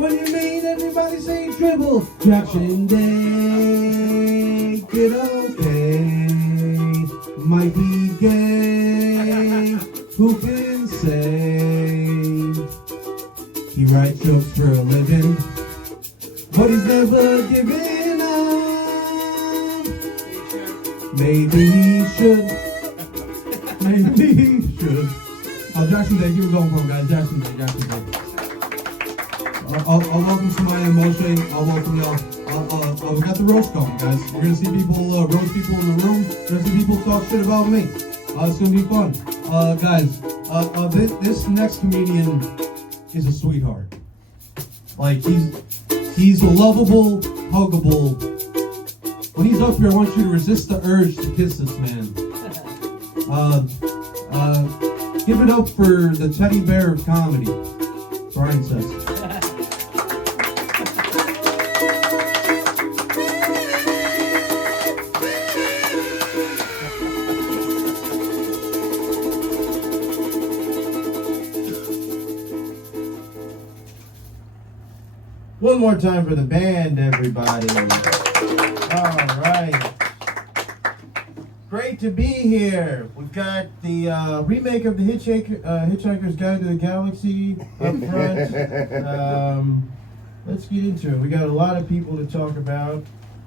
When you mean everybody say dribble. Jackson Day, get okay. Might be gay, who can say? He writes jokes for a living, but he's never given up. Maybe he should. Maybe he should. Jackson Day, keep it going for him, guys. Jackson Day. I'll welcome somebody in motion. I'll welcome y'all. We got the roast going, guys. You're gonna see people roast people in the room. You're gonna see people talk shit about me. It's gonna be fun, guys. This next comedian is a sweetheart. Like he's lovable, huggable. When he's up here, I want you to resist the urge to kiss this man. Give it up for the teddy bear of comedy, Brian says. One more time for the band, everybody. All right. Great to be here. We've got the remake of the Hitchhiker's Guide to the Galaxy up front. Let's get into it. We got a lot of people to talk about.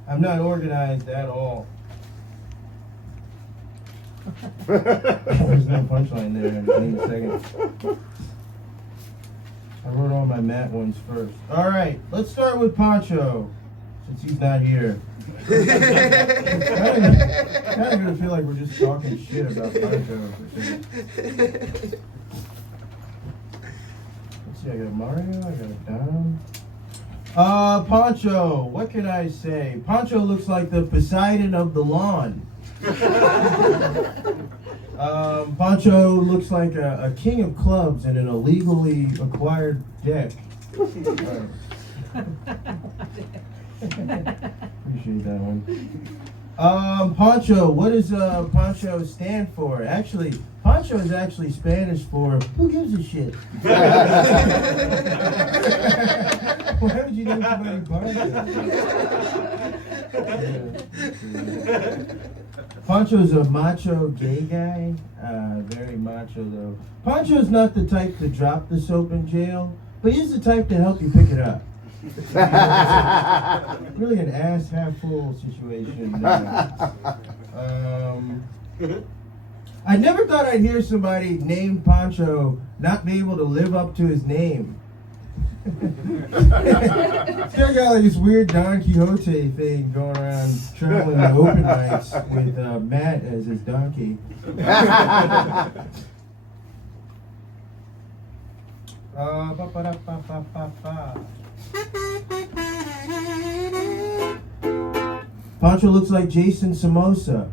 I'm not organized at all. There's no punchline there. I need a second. I wrote all my Matt ones first. All right, let's start with Pancho, since he's not here. Kind of gonna feel like we're just talking shit about Pancho. Let's see, I got Mario, I got Don. Pancho, what can I say? Pancho looks like the Poseidon of the lawn. Pancho looks like a king of clubs in an illegally acquired deck. Appreciate that one. Pancho, what does Pancho stand for? Actually, Pancho is actually Spanish for who gives a shit. Why would you name somebody Pancho? Pancho's a macho gay guy, very macho though. Pancho's not the type to drop the soap in jail, but he's the type to help you pick it up. Really an ass half full situation. I never thought I'd hear somebody named Pancho not be able to live up to his name. This guy got like this weird Don Quixote thing going around traveling to open mics with Matt as his donkey. Pancho looks like Jason Samosa.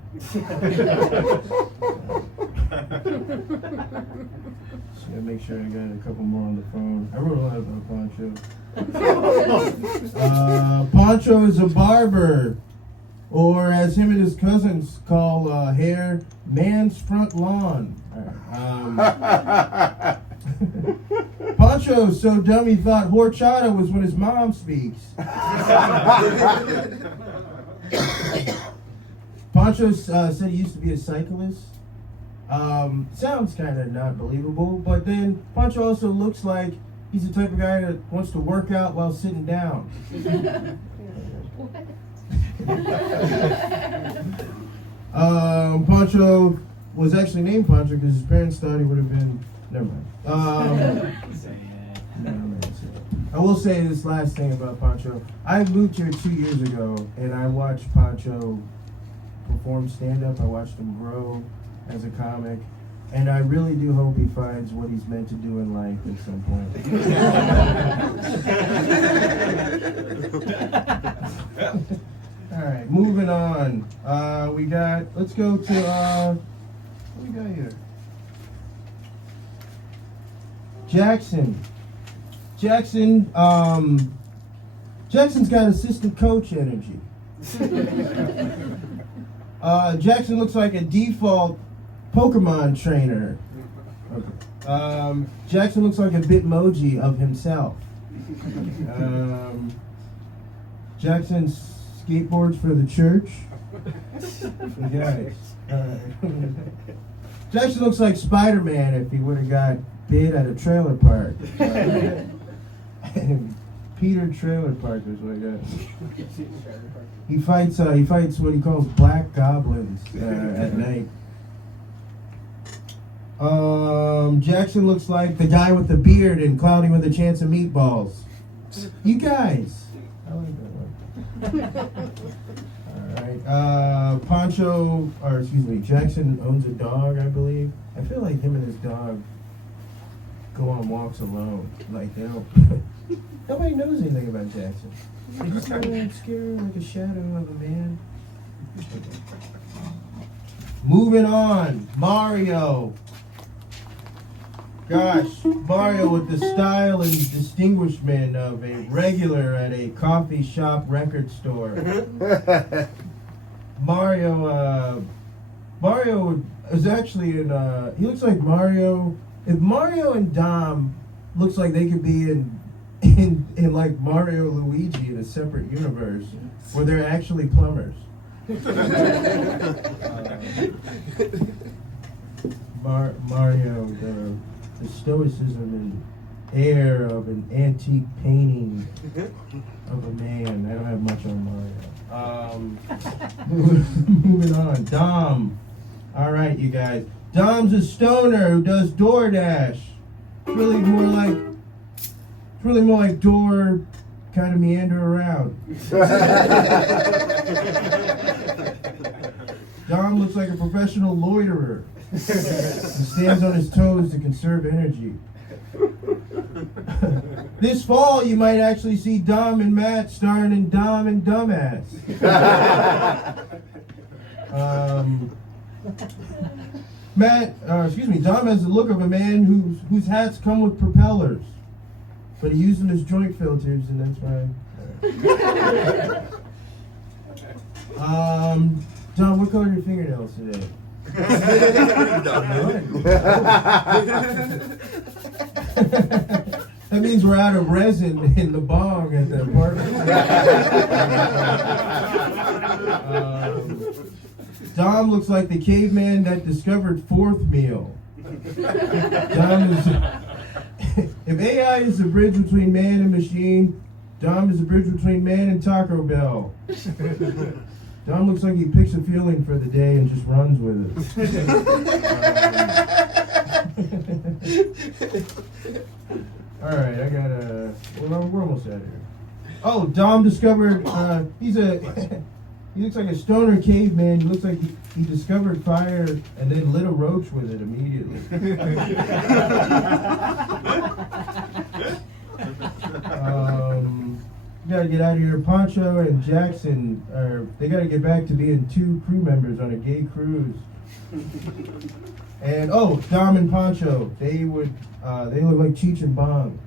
Gotta make sure I got a couple more on the phone. I wrote a lot about Pancho. Pancho is a barber, or as him and his cousins call hair, man's front lawn. Pancho is so dumb he thought horchata was when his mom speaks. Pancho said he used to be a cyclist. Sounds kind of not believable, but then Pancho also looks like he's the type of guy that wants to work out while sitting down. Pancho was actually named Pancho because his parents thought he would have been. Never mind. I will say this last thing about Pancho. I moved here 2 years ago, and I watched Pancho perform stand-up. I watched him grow as a comic, and I really do hope he finds what he's meant to do in life at some point. All right, moving on. Let's go to, what we got here? Jackson's got assistant coach energy. Jackson looks like a default Pokemon trainer. Okay. Jackson looks like a Bitmoji of himself. Jackson skateboards for the church. The guys. Jackson looks like Spider-Man if he would have got bit at a trailer park. Peter Trailer Park is what I got. He fights what he calls black goblins at night. Jackson looks like the guy with the beard in Cloudy with a Chance of Meatballs. You guys. I like that one. Alright. Jackson owns a dog, I believe. I feel like him and his dog go on walks alone. Like they don't nobody knows anything about Jackson. He's just kind of obscure, like a shadow of a man. Moving on, Mario. Gosh, Mario with the style and distinguishment of a regular at a coffee shop record store. Mario is actually in, he looks like Mario. If Mario and Dom looks like they could be in like Mario Luigi in a separate universe where they're actually plumbers. Mario, the stoicism and air of an antique painting of a man. I don't have much on Mario. Moving on. Dom. All right, you guys. Dom's a stoner who does DoorDash. It's really more like door kind of meander around. Dom looks like a professional loiterer who stands on his toes to conserve energy. This fall, you might actually see Dom and Matt starring in Dom and Dumbass. Dom has the look of a man whose hats come with propellers, but he used them as joint filters, and that's why. Dom, what color are your fingernails today? That means we're out of resin in the bong at the apartment. Dom looks like the caveman that discovered fourth meal. Dom is. If AI is the bridge between man and machine, Dom is the bridge between man and Taco Bell. Dom looks like he picks a feeling for the day and just runs with it. Alright, we're almost out of here. Oh, Dom discovered, he looks like a stoner caveman. He looks like he discovered fire and then lit a roach with it immediately. We gotta get out of here. Poncho and Jackson they gotta get back to being two crew members on a gay cruise. And Dom and Poncho, they look like Cheech and Bong.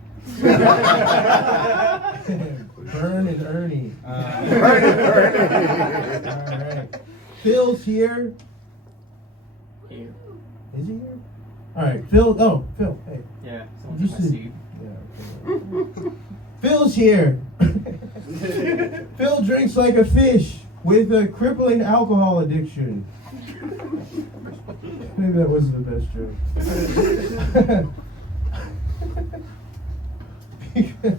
Vern and Ernie. Vern and Ernie. All right. Phil's here. Here. Is he here? All right, Phil. Oh, Phil. Hey. Yeah. Someone took my seat. Yeah. Okay. Phil's here. Phil drinks like a fish with a crippling alcohol addiction. Maybe that wasn't the best joke.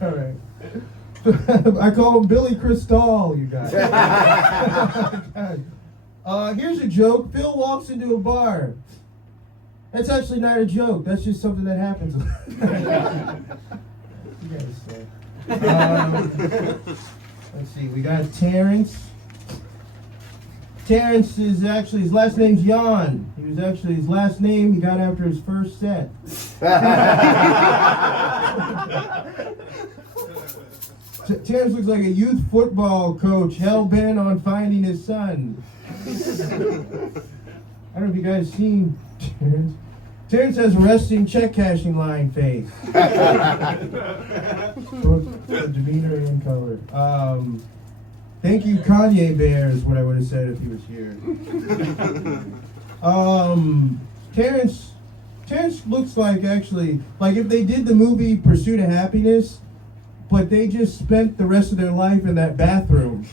All right. I call him Billy Crystal, you guys. Here's a joke. Phil walks into a bar. That's actually not a joke. That's just something that happens. You guys say. Let's see. We got Terrence. Terrence is actually, his last name's Jan. He was actually, his last name he got after his first set. Terrence looks like a youth football coach hell-bent on finding his son. I don't know if you guys seen Terrence. Terrence has a resting check cashing line face. Both demeanor and color. Thank you, Kanye Bear, is what I would have said if he was here. Terrence looks like, actually, like if they did the movie Pursuit of Happiness, but they just spent the rest of their life in that bathroom.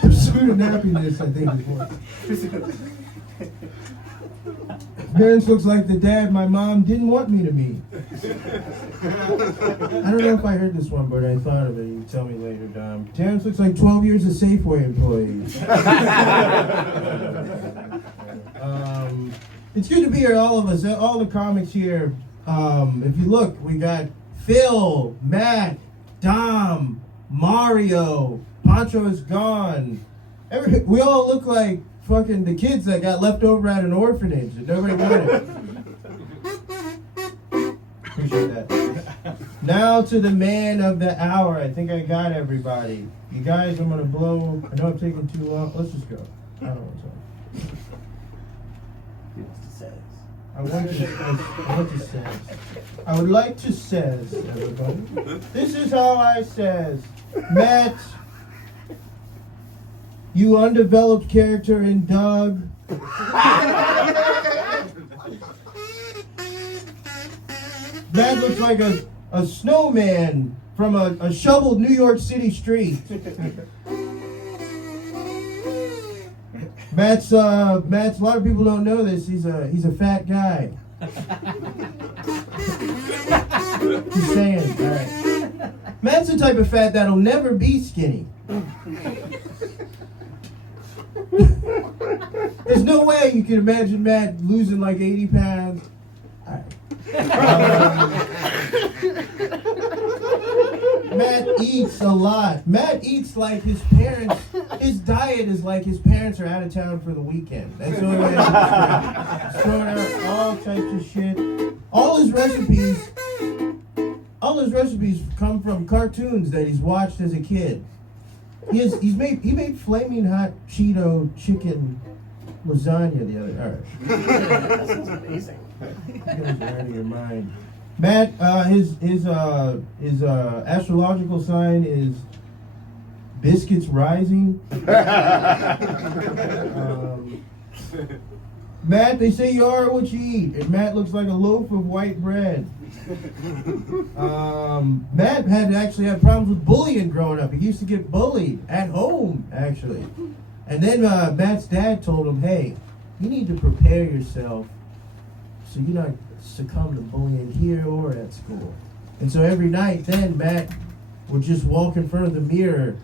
Pursuit of happiness, I think, is what. Parents looks like the dad my mom didn't want me to meet. I don't know if I heard this one, but I thought of it. You can tell me later, Dom. Terrence looks like 12 years of Safeway employee. It's good to be here, all of us, all the comics here. If you look, we got Phil, Matt, Dom, Mario, Pancho is gone. We all look like fucking the kids that got left over at an orphanage and nobody wanted. Appreciate that. Now to the man of the hour. I think I got everybody. You guys, I'm gonna blow. I know I'm taking too long. Let's just go. I don't know what's up. I would like to says, everybody. This is how I says. Matt, you undeveloped character in Doug. Matt looks like a snowman from a shoveled New York City street. Matt's a lot of people don't know this. He's a fat guy. Just saying. All right. Matt's the type of fat that'll never be skinny. There's no way you can imagine Matt losing like 80 pounds. All right. Matt eats a lot. Matt eats like his parents. His diet is like his parents are out of town for the weekend. That's the only way I can describe it. Throwing out all types of shit. All his recipes come from cartoons that he's watched as a kid. He made flaming hot Cheeto chicken lasagna the other. All right. That sounds amazing. You guys are out of your mind. Matt, his astrological sign is biscuits rising. Matt, they say you are what you eat, and Matt looks like a loaf of white bread. Matt actually had problems with bullying growing up. He used to get bullied at home, actually. And then Matt's dad told him, hey, you need to prepare yourself so you're not succumb to bullying here or at school. And so every night then Matt would just walk in front of the mirror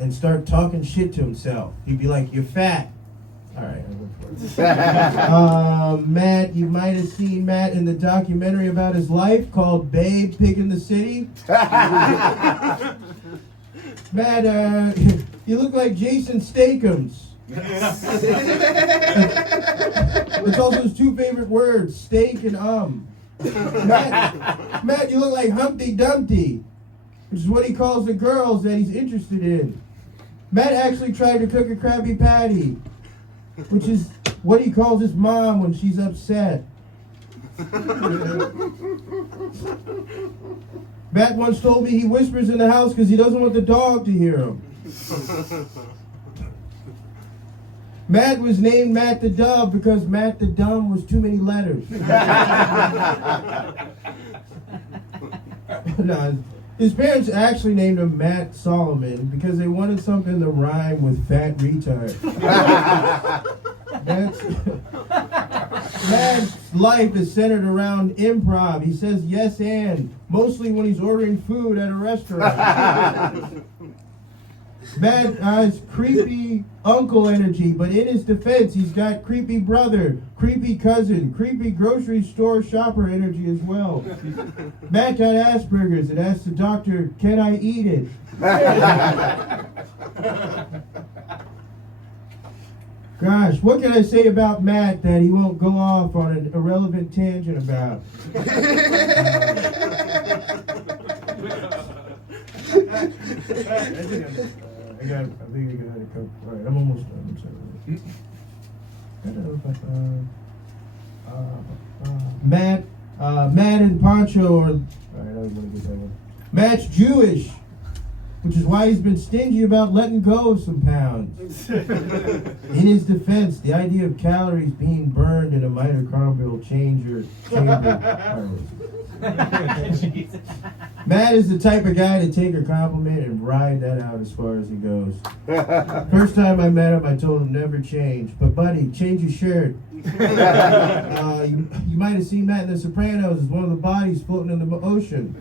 and start talking shit to himself. He'd be like, you're fat. All right, I went for it. Matt, you might have seen Matt in the documentary about his life called Babe, Pig in the City. Matt, you look like Jason Statham's. It's also his two favorite words, steak and Matt, you look like Humpty Dumpty, which is what he calls the girls that he's interested in. Matt actually tried to cook a Krabby Patty, which is what he calls his mom when she's upset. Matt once told me he whispers in the house because he doesn't want the dog to hear him. Matt was named Matt the Dove because Matt the Dumb was too many letters. No, his parents actually named him Matt Solomon because they wanted something to rhyme with fat retard. Matt's life is centered around improv. He says yes and, mostly when he's ordering food at a restaurant. Matt has creepy uncle energy, but in his defense, he's got creepy brother, creepy cousin, creepy grocery store shopper energy as well. Matt got Asperger's and asked the doctor, can I eat it? Gosh, what can I say about Matt that he won't go off on an irrelevant tangent about? I think I got it covered. All right, I'm almost done. I'm sorry. Matt and Pancho are. All right, I was gonna get that one. Matt's Jewish, which is why he's been stingy about letting go of some pounds. In his defense, the idea of calories being burned in a mitochondrial chamber. Matt is the type of guy to take a compliment and ride that out as far as he goes. First time I met him, I told him never change. But buddy, change your shirt. You might have seen Matt in The Sopranos as one of the bodies floating in the ocean.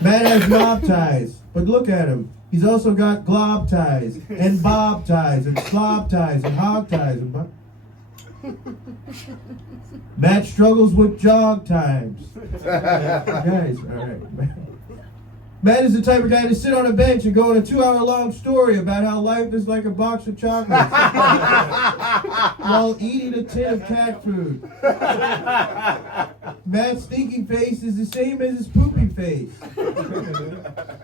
Matt has knob ties, but look at him. He's also got glob ties, and bob ties, and slob ties, and hog ties. Matt struggles with jog times. Guys, all right. Matt is the type of guy to sit on a bench and go on a 2-hour-long story about how life is like a box of chocolates while eating a tin of cat food. Matt's stinking face is the same as his poopy face.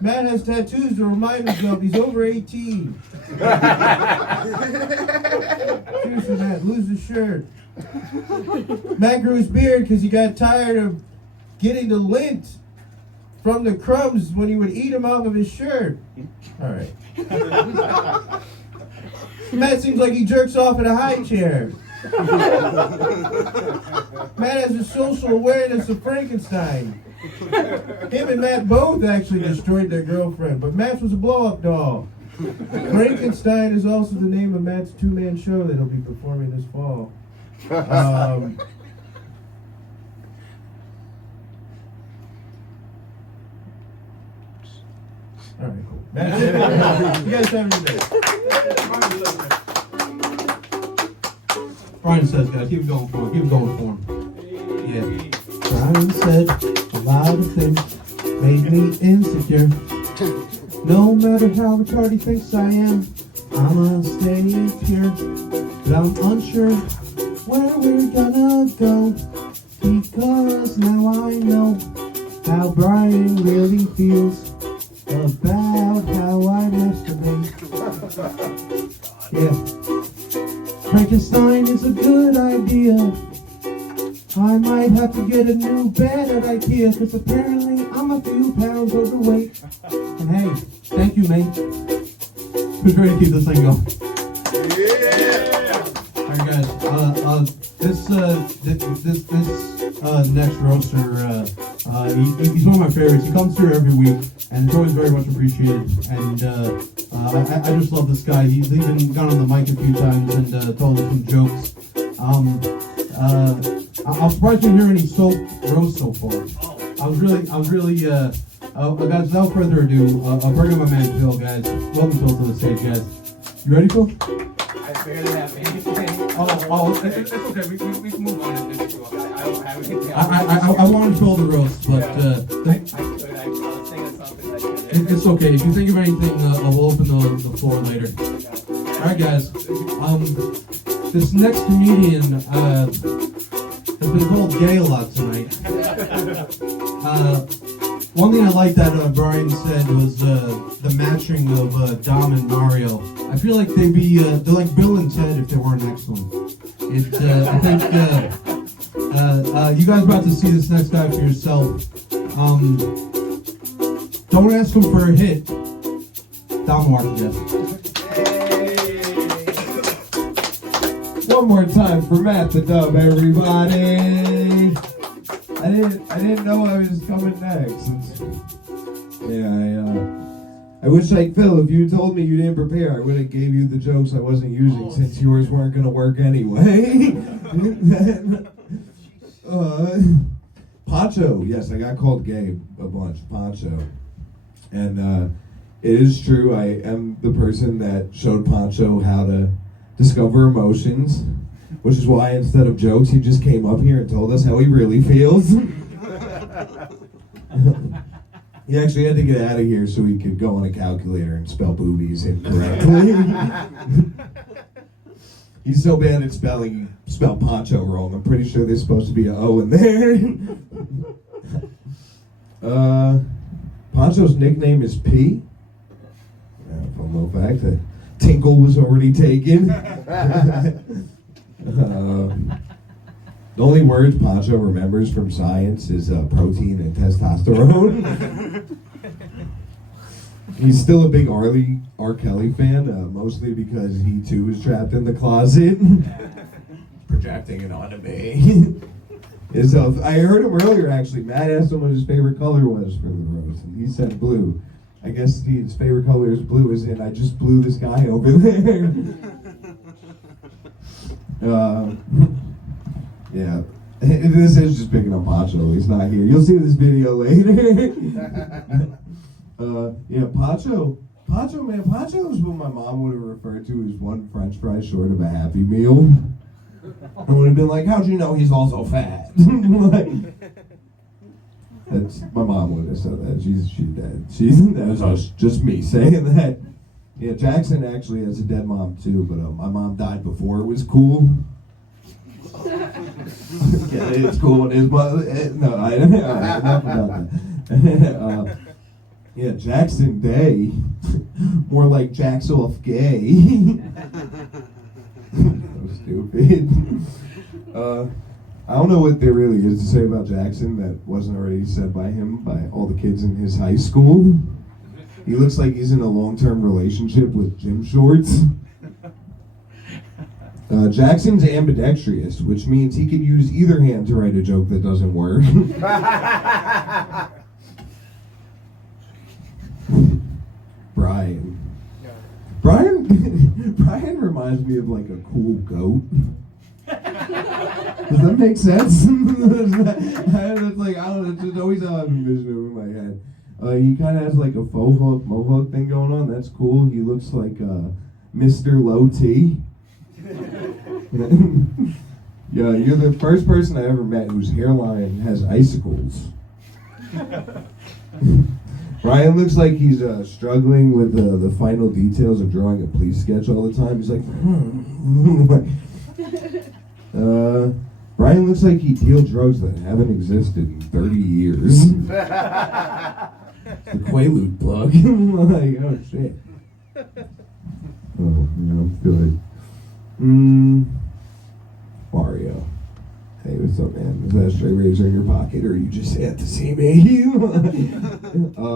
Matt has tattoos to remind himself he's over 18. Seriously, Matt, lose the shirt. Matt grew his beard because he got tired of getting the lint from the crumbs when he would eat them off of his shirt. All right. Matt seems like he jerks off in a high chair. Matt has the social awareness of Frankenstein. Him and Matt both actually destroyed their girlfriend, but Matt's was a blow-up doll. Frankenstein is also the name of Matt's 2-man show that he'll be performing this fall. All right, cool. That's it. You guys have a good day. Brian says, guys, keep going for him. Keep going for him. Yeah. Brian said a lot of things made me insecure. No matter how retarded he thinks I am, I'ma stay here. But I'm unsure where we're gonna go, because now I know how Brian really feels about how I masturbate. Yeah. Frankenstein is a good idea. I might have to get a new bed at IKEA, because apparently I'm a few pounds overweight. And hey, thank you, mate. We're trying to keep this thing going. Yeah! Alright guys, this next roaster, he's one of my favorites. He comes through every week, and it's always very much appreciated. And I just love this guy. He's even gone on the mic a few times and told us some jokes. I'm surprised to hear any soap roast so far. I was really, guys, without further ado, I'll bring in my man Phil, guys. Welcome Phil to the stage, guys. You ready, Phil? I barely have anything. It's okay. We can move on if you want. I don't have anything. I wanted Phil to roast, but I was thinking of something that it's okay. If you think of anything, we'll open the floor later. All right, guys. This next comedian has been called gay a lot tonight. One thing I like that Brian said was the matching of Dom and Mario. I feel like they're like Bill and Ted if they weren't next to him. I think you guys are about to see this next guy for yourself. Don't ask him for a hit. Dom LaMarca. One more time for Matt the Dub, everybody. I didn't know I was coming next. I wish, like Phil, if you told me you didn't prepare, I would have gave you the jokes I wasn't using since yours weren't gonna work anyway. Pancho, yes, I got called gay a bunch. Pancho, and it is true. I am the person that showed Pancho how to discover emotions, which is why instead of jokes, he just came up here and told us how he really feels. He actually had to get out of here so he could go on a calculator and spell boobies incorrectly. He's so bad at spell poncho wrong. I'm pretty sure there's supposed to be an O in there. Poncho's nickname is P. Fun little fact that Tinkle was already taken. The only words Pancho remembers from science is protein and testosterone. He's still a big R. Kelly fan, mostly because he too is trapped in the closet, projecting it onto me. So I heard him earlier actually. Matt asked him what his favorite color was for the roast, and he said blue. I guess his favorite color is blue, as in I just blew this guy over there. Yeah. This is just picking up Pacho. He's not here. You'll see this video later. Yeah, Pacho, man, Pacho is what my mom would have referred to as one French fry short of a Happy Meal. I would have been like, how'd you know he's also fat? Like, that's my mom would have said that. She's dead. That was just me saying that. Yeah, Jackson actually has a dead mom too, but my mom died before it was cool. Yeah, it's cool when his mother. No, enough about that. Yeah, Jackson Day, more like Jacks off gay. So stupid. I don't know what there really is to say about Jackson that wasn't already said by him by all the kids in his high school. He looks like he's in a long-term relationship with gym shorts. Jackson's ambidextrous, which means he can use either hand to write a joke that doesn't work. Brian reminds me of like a cool goat. Does that make sense? It's like, I don't know, it's just always how I envision him in my head. He kind of has like a faux hook, mohawk thing going on. That's cool. He looks like Mr. Low T. Yeah, you're the first person I ever met whose hairline has icicles. Brian looks like he's struggling with the final details of drawing a police sketch all the time. He's like, Brian looks like he deals drugs that haven't existed in 30 years. The Quaalude plug. Like, oh shit. Oh, yeah, good. Mario. Hey, what's up, man? Is that a straight razor in your pocket, or are you just sad to see me?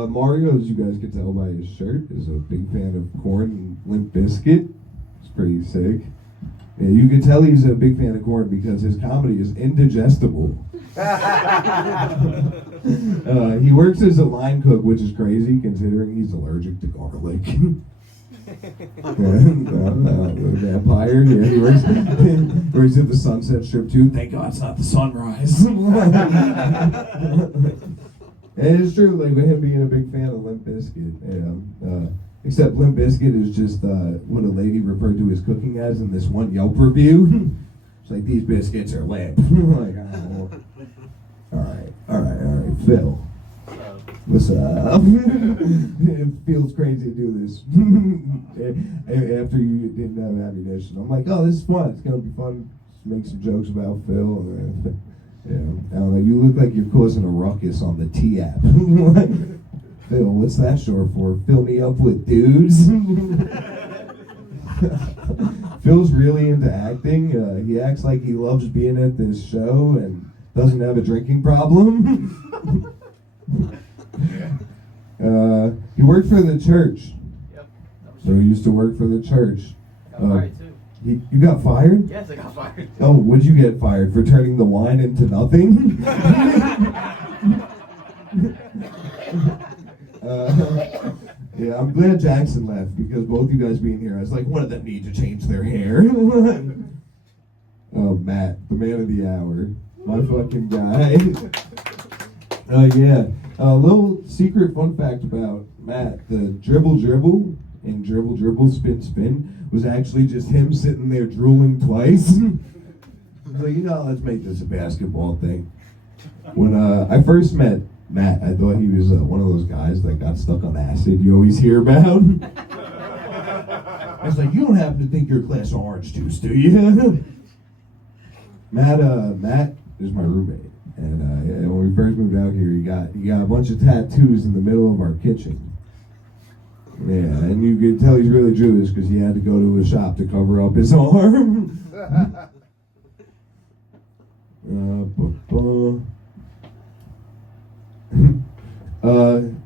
Mario, as you guys can tell by his shirt, is a big fan of Korn and Limp Bizkit. It's pretty sick. Yeah, you can tell he's a big fan of Korn because his comedy is indigestible. He works as a line cook, which is crazy considering he's allergic to garlic. Vampire, yeah, he works at the Sunset Strip too. Thank God it's not the sunrise. And it's true, like with him being a big fan of Limp Bizkit. Yeah. Except Limp Bizkit is just what a lady referred to his cooking as in this one Yelp review. It's like, these biscuits are limp. Like, oh. All right, Phil. What's up? It feels crazy to do this after you didn't have ammunition. I'm like, oh, this is fun. It's gonna be fun. Just make some jokes about Phil. Yeah, I don't know. You look like you're causing a ruckus on the T app. Like, Phil, what's that short for? Fill me up with dudes. Phil's really into acting. He acts like he loves being at this show and doesn't have a drinking problem. He worked for the church. Yep. So he used to work for the church. I got fired too. You got fired? Yes, I got fired. Oh, what'd you get fired for? Turning the wine into nothing? Yeah, I'm glad Jackson left because both you guys being here, I was like, one of them need to change their hair. Oh, Matt, the man of the hour. My fucking guy. Yeah. A little secret fun fact about Matt. The dribble and dribble spin was actually just him sitting there drooling twice. So, let's make this a basketball thing. When I first met Matt, I thought he was one of those guys that got stuck on acid you always hear about. I was like, you don't happen to think you're a glass of orange juice, do you? Matt is my roommate. And when we first moved out here, he got a bunch of tattoos in the middle of our kitchen. Yeah, and you could tell he's really Jewish because he had to go to a shop to cover up his arm.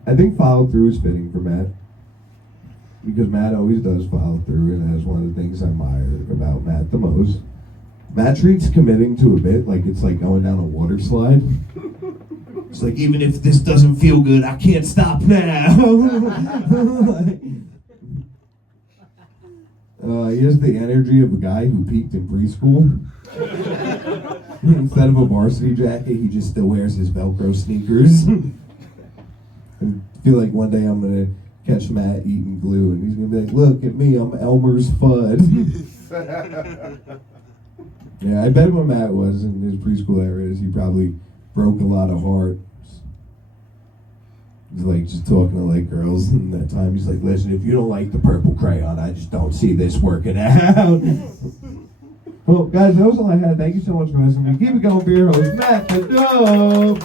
I think follow through is fitting for Matt. Because Matt always does follow through, and that's one of the things I admire about Matt the most. Matt treats committing to a bit like it's like going down a water slide. It's like, even if this doesn't feel good, I can't stop now. He has the energy of a guy who peaked in preschool. Instead of a varsity jacket, he just still wears his Velcro sneakers. I feel like one day I'm going to catch Matt eating glue, and he's going to be like, look at me, I'm Elmer's Fudd. Yeah, I bet when Matt was in his preschool era, he probably broke a lot of hearts. He's like just talking to like girls, and that time he's like, listen, if you don't like the purple crayon, I just don't see this working out. Well, guys, that was all I had. Thank you so much for listening. Keep it going, beer host Matt the Dope.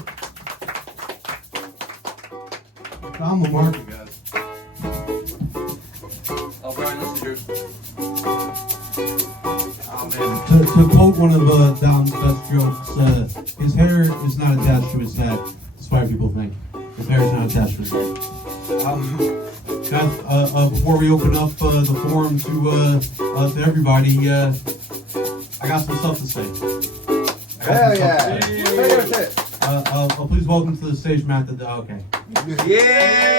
I'm LaMarca, guys. Oh, Brian, listen, Drew. Oh, man. To quote one of Don's best jokes, his hair is not attached to his head, despite people think. His hair is not attached to his head. Guys, before we open up the forum to everybody, I got some stuff to say. Hell yeah! Please welcome to the stage, Matt. Okay. Yeah!